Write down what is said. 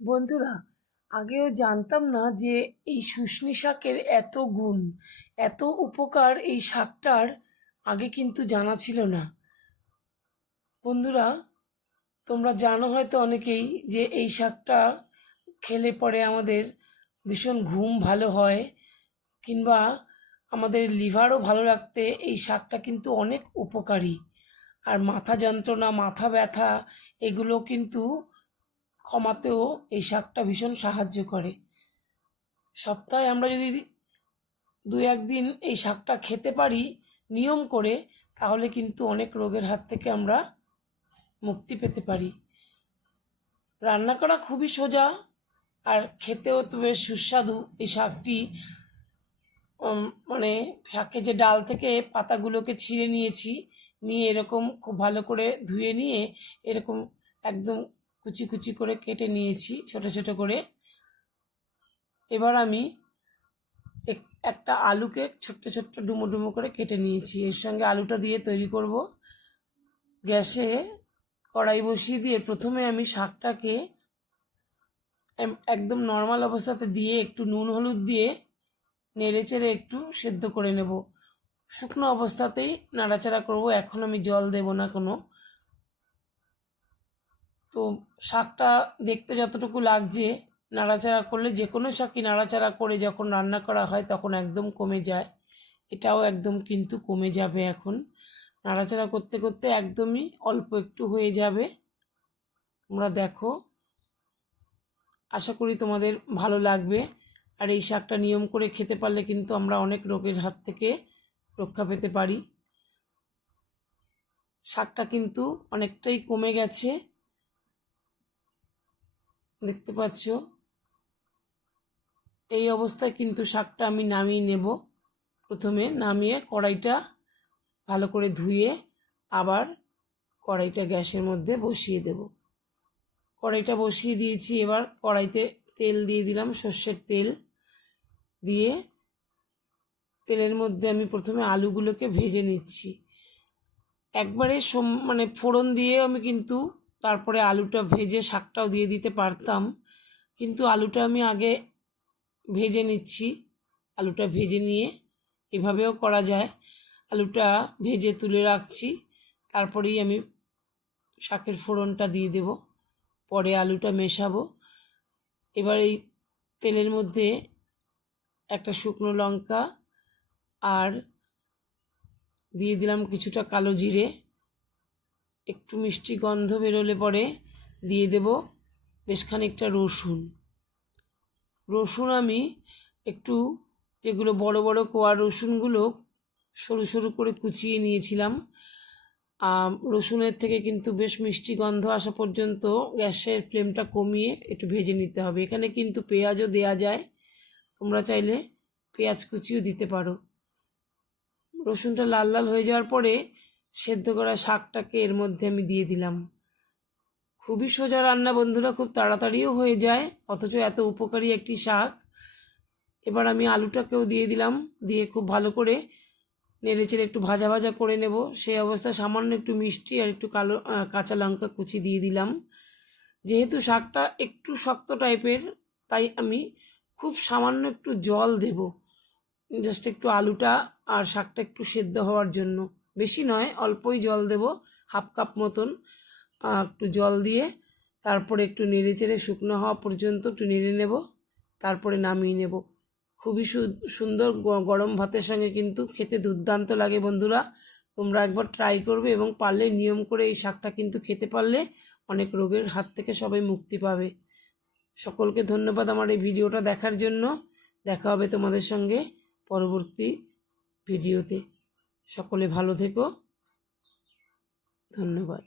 বন্ধুরা, আগেও জানতাম না যে এই শুষ্নী শাকের এত গুণ, এত উপকার এই শাকটার আগে কিন্তু জানা ছিল না। বন্ধুরা, তোমরা জানো হয়তো অনেকেই যে এই শাকটা খেলে পরে আমাদের ভীষণ ঘুম ভালো হয়, কিংবা আমাদের লিভারও ভালো রাখতে এই শাকটা কিন্তু অনেক উপকারী। আর মাথা যন্ত্রণা, মাথা ব্যথা এগুলো কিন্তু কমাতেও এই শাকটা ভীষণ সাহায্য করে। সপ্তাহে আমরা যদি 2-1 দিন এই শাকটা খেতে পারি নিয়ম করে, তাহলে কিন্তু অনেক রোগের হাত থেকে আমরা মুক্তি পেতে পারি। রান্না করা খুবই সোজা, আর খেতেও তো বেশ সুস্বাদু। এই শাকটি মানে শাকের যে ডাল থেকে পাতাগুলোকে ছিঁড়ে নিয়েছি, নিয়ে এরকম খুব ভালো করে ধুয়ে নিয়ে এরকম একদম কুচি কুচি করে কেটে নিয়েছি ছোট ছোট করে। এবার আমি একটা আলুকে ছোট্ট ছোট্ট ডুমো ডুমো করে কেটে নিয়েছি, এর সঙ্গে আলুটা দিয়ে তৈরি করব। গ্যাসে কড়াই বসিয়ে দিয়ে প্রথমে আমি শাকটাকে একদম নর্মাল অবস্থাতে দিয়ে একটু নুন হলুদ দিয়ে নেড়ে চেড়ে একটু সেদ্ধ করে নেব। শুকনো অবস্থাতেই নাড়াচাড়া করব, এখন আমি জল দেব না কোনো। তো শাকটা দেখতে যতটুকু লাগছে, নাড়াচাড়া করলে যে কোনো শাকই নাড়াচাড়া করে যখন রান্না করা হয় তখন একদম কমে যায়। এটাও একদম কিন্তু কমে যাবে এখন। নাড়াচাড়া করতে করতে একদমই অল্প একটু হয়ে যাবে। তোমরা দেখো, আশা করি তোমাদের ভালো লাগবে। আর এই শাকটা নিয়ম করে খেতে পারলে কিন্তু আমরা অনেক রোগের হাত থেকে রক্ষা পেতে পারি। শাকটা কিন্তু অনেকটাই কমে গেছে, দেখতে পাচ্ছ। এই অবস্থায় কিন্তু শাকটা আমি নামিয়ে নেব। প্রথমে নামিয়ে কড়াইটা ভালো করে ধুয়ে আবার কড়াইটা গ্যাসের মধ্যে বসিয়ে দেব। কড়াইটা বসিয়ে দিয়েছি, এবার কড়াইতে তেল দিয়ে দিলাম, সর্ষের তেল দিয়ে তেলের মধ্যে আমি প্রথমে আলুগুলোকে ভেজে নিচ্ছি। একবারে মানে ফোড়ন দিয়ে আমি কিন্তু তারপরে আলুটা ভেজে শাকটাও দিয়ে দিতে পারতাম, কিন্তু আলুটা আমি আগে ভেজে নিচ্ছি। আলুটা ভেজে নিয়ে এভাবেও করা যায়। আলুটা ভেজে তুলে রাখছি, তারপরেই আমি শাকের ফোড়নটা দিয়ে দেব, পরে আলুটা মেশাবো। এবার এই তেলের মধ্যে একটা শুকনো লঙ্কা আর দিয়ে দিলাম কিছুটা কালো জিরে। একটু মিষ্টি গন্ধ বেরোলে পরে দিয়ে দেব বেশ খানিকটা রসুন। রসুন আমি একটু, যেগুলো বড় বড় কোয়া রসুনগুলো সরু সরু করে কুচিয়ে নিয়েছিলাম। রসুনের থেকে কিন্তু বেশ মিষ্টি গন্ধ আসা পর্যন্ত গ্যাসের ফ্লেমটা কমিয়ে একটু ভেজে নিতে হবে। এখানে কিন্তু পেঁয়াজও দেয়া যায়, তোমরা চাইলে পেঁয়াজ কুচিও দিতে পারো। রসুনটা লাল লাল হয়ে যাওয়ার পরে সেদ্ধ করা শাকটাকে এর মধ্যে আমি দিয়ে দিলাম। খুবই সোজা রান্না বন্ধুরা, খুব তাড়াতাড়িও হয়ে যায়, অথচ এত উপকারী একটি শাক। এবার আমি আলুটাকেও দিয়ে দিলাম, দিয়ে খুব ভালো করে নেড়েচেড়ে একটু ভাজা ভাজা করে নেব। সেই অবস্থায় সামান্য একটু মিষ্টি আর একটু কাঁচা লঙ্কা কুচি দিয়ে দিলাম। যেহেতু শাকটা একটু শক্ত টাইপের, তাই আমি খুব সামান্য একটু জল দেব, জাস্ট একটু আলুটা আর শাকটা একটু সেদ্ধ হওয়ার জন্য। বেশি নয়, অল্পই জল দেব, 1/2 কাপ মতন। একটু জল দিয়ে তারপরে একটু নেড়ে চেড়ে শুকনো হওয়া পর্যন্ত একটু নেড়ে নেব, তারপরে নামিয়ে নেব। খুবই সুন্দর গরম ভাতের সঙ্গে কিন্তু খেতে দুর্দান্ত লাগে বন্ধুরা। তোমরা একবার ট্রাই করবে, এবং পারলে নিয়ম করে এই শাকটা কিন্তু খেতে পারলে অনেক রোগের হাত থেকে সবাই মুক্তি পাবে। সকলকে ধন্যবাদ আমার এই ভিডিওটা দেখার জন্য। দেখা হবে তোমাদের সঙ্গে পরবর্তী ভিডিওতে। সকলে ভালো থেকো, ধন্যবাদ।